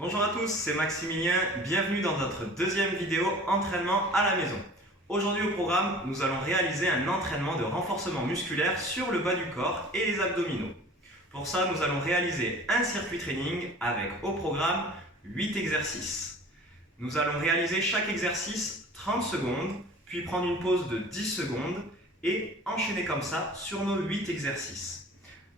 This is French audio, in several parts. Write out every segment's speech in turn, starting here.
Bonjour à tous, c'est Maximilien, bienvenue dans notre deuxième vidéo entraînement à la maison. Aujourd'hui au programme, nous allons réaliser un entraînement de renforcement musculaire sur le bas du corps et les abdominaux. Pour ça, nous allons réaliser un circuit training avec au programme 8 exercices. Nous allons réaliser chaque exercice 30 secondes, puis prendre une pause de 10 secondes et enchaîner comme ça sur nos 8 exercices.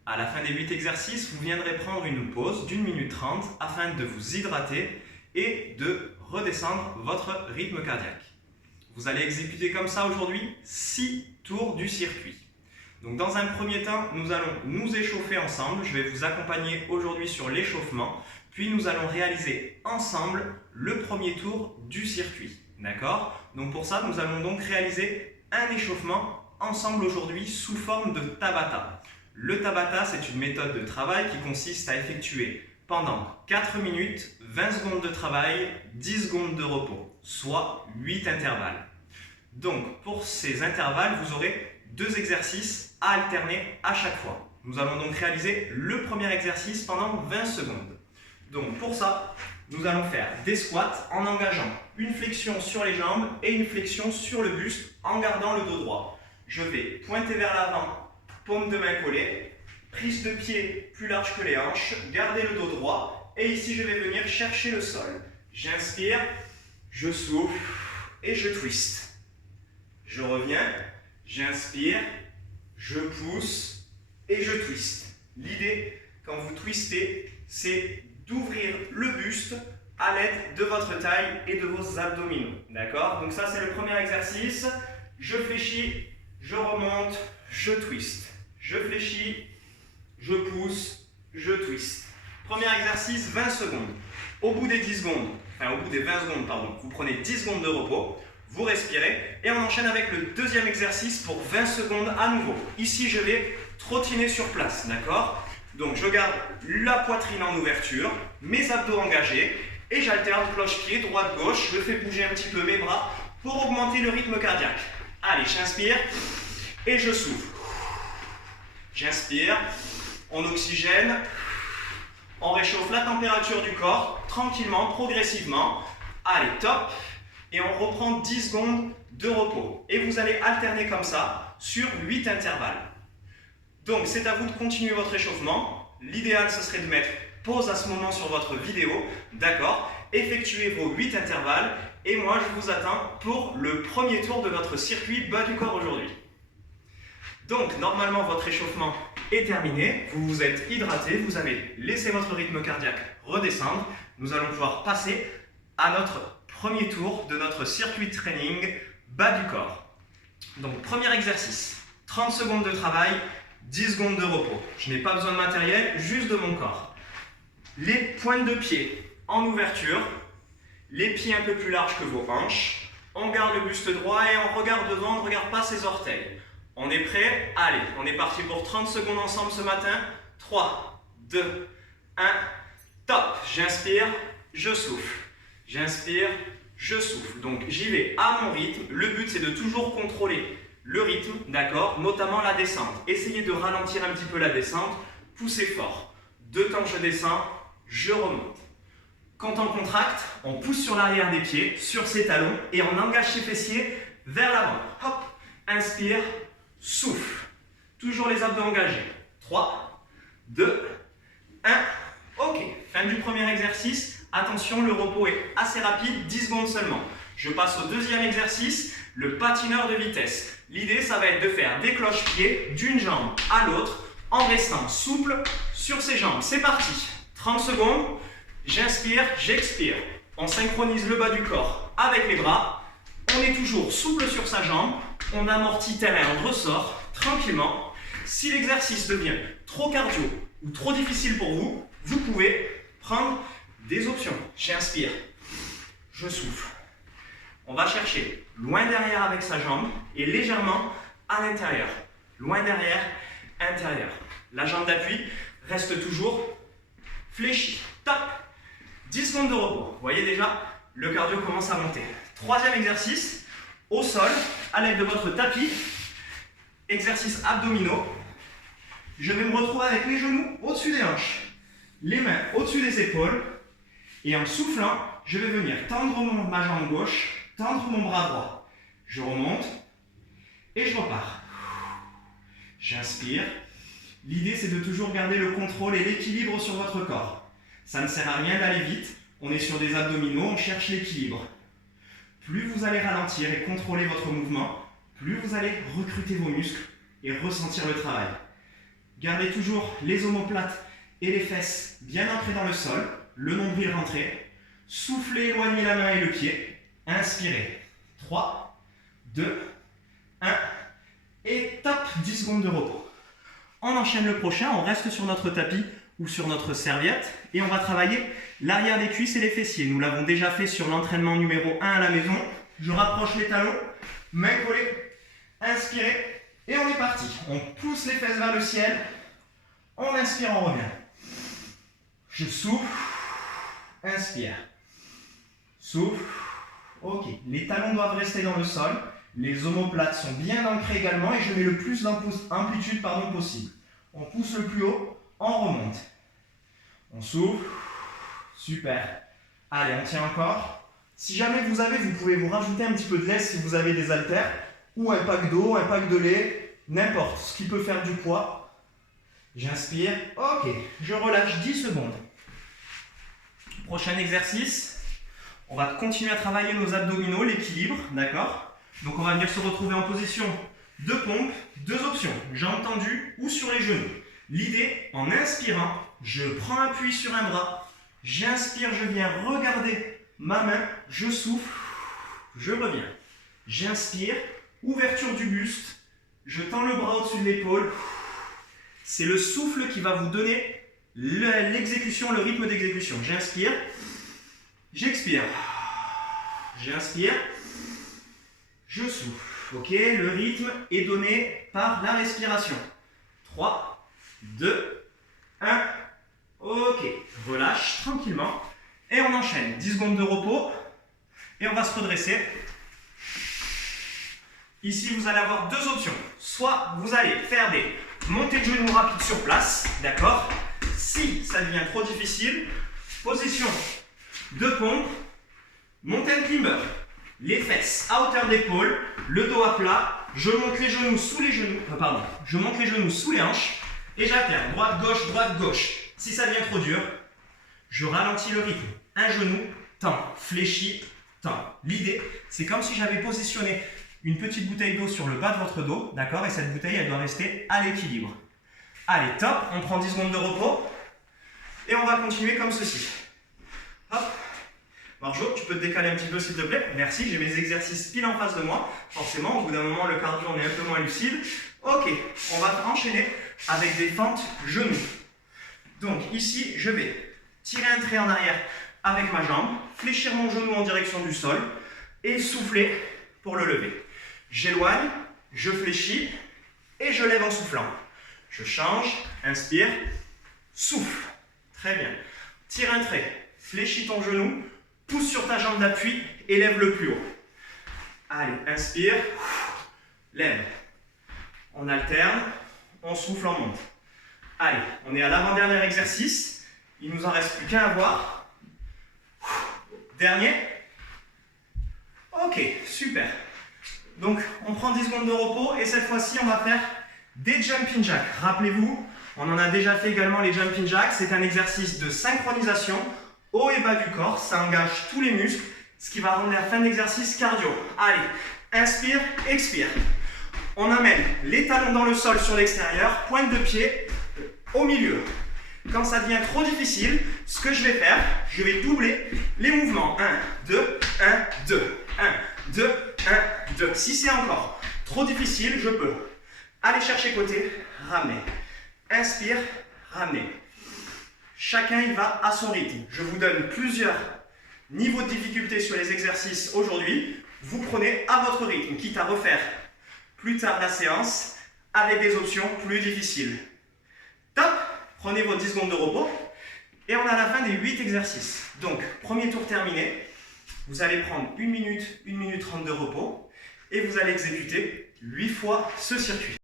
À la fin des 8 exercices, vous viendrez prendre une pause d'1 minute 30 afin de vous hydrater et de redescendre votre rythme cardiaque. Vous allez exécuter comme ça aujourd'hui 6 tours du circuit. Donc dans un premier temps, nous allons nous échauffer ensemble. Je vais vous accompagner aujourd'hui sur l'échauffement. Puis nous allons réaliser ensemble le premier tour du circuit. D'accord? Donc pour ça, nous allons donc réaliser un échauffement ensemble aujourd'hui sous forme de Tabata. Le Tabata, c'est une méthode de travail qui consiste à effectuer pendant 4 minutes, 20 secondes de travail, 10 secondes de repos, soit 8 intervalles. Donc, pour ces intervalles, vous aurez 2 exercices à alterner à chaque fois. Nous allons donc réaliser le premier exercice pendant 20 secondes. Donc, pour ça, nous allons faire des squats en engageant une flexion sur les jambes et une flexion sur le buste en gardant le dos droit. Je vais pointer vers l'avant, paume de main collée, prise de pied plus large que les hanches, gardez le dos droit et ici je vais venir chercher le sol. J'inspire, je souffle et je twist. Je reviens, j'inspire, je pousse et je twist. L'idée quand vous twistez, c'est d'ouvrir le buste à l'aide de votre taille et de vos abdominaux. D'accord? Donc ça c'est le premier exercice. Je fléchis, je remonte, je twist. Je fléchis, je pousse, je twist. Premier exercice, 20 secondes. Au bout des 20 secondes, vous prenez 10 secondes de repos, vous respirez et on enchaîne avec le deuxième exercice pour 20 secondes à nouveau. Ici, je vais trottiner sur place, d'accord? Donc, je garde la poitrine en ouverture, mes abdos engagés et j'alterne cloche-pied, droite-gauche. Je fais bouger un petit peu mes bras pour augmenter le rythme cardiaque. Allez, j'inspire et je souffle. J'inspire, on oxygène, on réchauffe la température du corps, tranquillement, progressivement. Allez, top. Et on reprend 10 secondes de repos. Et vous allez alterner comme ça sur 8 intervalles. Donc, c'est à vous de continuer votre échauffement. L'idéal, ce serait de mettre pause à ce moment sur votre vidéo. D'accord? Effectuez vos 8 intervalles. Et moi, je vous attends pour le premier tour de notre circuit bas du corps aujourd'hui. Donc, normalement, votre échauffement est terminé. Vous vous êtes hydraté, vous avez laissé votre rythme cardiaque redescendre. Nous allons pouvoir passer à notre premier tour de notre circuit de training bas du corps. Donc, premier exercice, 30 secondes de travail, 10 secondes de repos. Je n'ai pas besoin de matériel, juste de mon corps. Les pointes de pied en ouverture, les pieds un peu plus larges que vos hanches. On garde le buste droit et on regarde devant, on ne regarde pas ses orteils. On est prêt? Allez, on est parti pour 30 secondes ensemble ce matin. 3, 2, 1, top. J'inspire, je souffle. J'inspire, je souffle. Donc j'y vais à mon rythme. Le but c'est de toujours contrôler le rythme, d'accord? Notamment la descente. Essayez de ralentir un petit peu la descente. Poussez fort. De temps je descends, je remonte. Quand on contracte, on pousse sur l'arrière des pieds, sur ses talons et on engage ses fessiers vers l'avant. Hop, inspire. Souffle. Toujours les abdos engagés. 3, 2, 1. Ok. Fin du premier exercice. Attention, le repos est assez rapide, 10 secondes seulement. Je passe au deuxième exercice, le patineur de vitesse. L'idée, ça va être de faire des cloche-pieds d'une jambe à l'autre en restant souple sur ses jambes. C'est parti. 30 secondes. J'inspire, j'expire. On synchronise le bas du corps avec les bras. On est toujours souple sur sa jambe. On amortit terrain, on ressort tranquillement. Si l'exercice devient trop cardio ou trop difficile pour vous, vous pouvez prendre des options. J'inspire, je souffle. On va chercher loin derrière avec sa jambe et légèrement à l'intérieur. Loin derrière, intérieur. La jambe d'appui reste toujours fléchie. Top. 10 secondes de repos. Vous voyez déjà, le cardio commence à monter. Troisième exercice. Au sol, à l'aide de votre tapis, exercice abdominaux. Je vais me retrouver avec les genoux au-dessus des hanches, les mains au-dessus des épaules Et en soufflant, je vais venir tendre ma jambe gauche, tendre mon bras droit. Je remonte et je repars. J'inspire. L'idée, c'est de toujours garder le contrôle et l'équilibre sur votre corps. Ça ne sert à rien d'aller vite. On est sur des abdominaux, on cherche l'équilibre. Plus vous allez ralentir et contrôler votre mouvement, plus vous allez recruter vos muscles et ressentir le travail. Gardez toujours les omoplates et les fesses bien ancrées dans le sol, le nombril rentré. Soufflez, éloignez la main et le pied. Inspirez. 3, 2, 1 et top, 10 secondes de repos. On enchaîne le prochain, on reste sur notre tapis ou sur notre serviette et on va travailler l'arrière des cuisses et les fessiers. Nous l'avons déjà fait sur l'entraînement numéro 1 à la maison. Je rapproche les talons, mains collées, inspirez et on est parti. On pousse les fesses vers le ciel, on inspire, on revient. Je souffle, inspire, souffle, ok. Les talons doivent rester dans le sol, les omoplates sont bien ancrées également et je mets le plus d'amplitude possible. On pousse le plus haut, on remonte. On souffle, super. Allez, on tient encore. Si jamais vous pouvez vous rajouter un petit peu de lait si vous avez des haltères, ou un pack d'eau, un pack de lait, n'importe, ce qui peut faire du poids. J'inspire, ok, je relâche 10 secondes. Prochain exercice, on va continuer à travailler nos abdominaux, l'équilibre, d'accord? Donc on va venir se retrouver en position de pompe, 2 options, jambes tendues ou sur les genoux. L'idée, en inspirant, je prends appui sur un bras, j'inspire, je viens regarder ma main, je souffle, je reviens. J'inspire, ouverture du buste, je tends le bras au-dessus de l'épaule. C'est le souffle qui va vous donner l'exécution, le rythme d'exécution. J'inspire, j'expire, j'inspire, je souffle. Ok, le rythme est donné par la respiration. 3, 2, 1. Ok, relâche tranquillement. Et on enchaîne. 10 secondes de repos. Et on va se redresser. Ici, vous allez avoir 2 options. Soit vous allez faire des montées de genoux rapides sur place. D'accord? Si ça devient trop difficile, position de pompe, mountain climber. Les fesses à hauteur d'épaule, le dos à plat, je monte les genoux sous les genoux, je monte les genoux sous les hanches et j'alterne droite, gauche. Si ça devient trop dur, je ralentis le rythme. Un genou, tend, fléchi, tend. L'idée, c'est comme si j'avais positionné une petite bouteille d'eau sur le bas de votre dos, d'accord? Et cette bouteille, elle doit rester à l'équilibre. Allez, top, on prend 10 secondes de repos et on va continuer comme ceci. Hop. Marjo, tu peux te décaler un petit peu s'il te plaît? Merci, j'ai mes exercices pile en face de moi. Forcément, au bout d'un moment, le cardio, on est un peu moins lucide. Ok, on va enchaîner avec des fentes genoux. Donc ici, je vais tirer un trait en arrière avec ma jambe, fléchir mon genou en direction du sol et souffler pour le lever. J'éloigne, je fléchis et je lève en soufflant. Je change, inspire, souffle. Très bien. Tire un trait, fléchis ton genou, pousse sur ta jambe d'appui et lève le plus haut. Allez, inspire, lève. On alterne, on souffle, on monte. Allez, on est à l'avant-dernier exercice. Il ne nous en reste plus qu'un à voir. Dernier. Ok, super. Donc, on prend 10 secondes de repos et cette fois-ci, on va faire des jumping jacks. Rappelez-vous, on en a déjà fait également les jumping jacks. C'est un exercice de synchronisation haut et bas du corps. Ça engage tous les muscles, ce qui va rendre la fin d'exercice cardio. Allez, inspire, expire. On amène les talons dans le sol sur l'extérieur, pointe de pied au milieu. Quand ça devient trop difficile, ce que je vais faire, je vais doubler les mouvements. 1, 2, 1, 2, 1, 2, 1, 2. Si c'est encore trop difficile, je peux aller chercher côté, ramener. Inspire, ramener. Chacun y va à son rythme. Je vous donne plusieurs niveaux de difficulté sur les exercices aujourd'hui. Vous prenez à votre rythme, quitte à refaire plus tard la séance avec des options plus difficiles. Top! Prenez vos 10 secondes de repos et on est à la fin des 8 exercices. Donc, premier tour terminé. Vous allez prendre 1 minute 30 de repos et vous allez exécuter 8 fois ce circuit.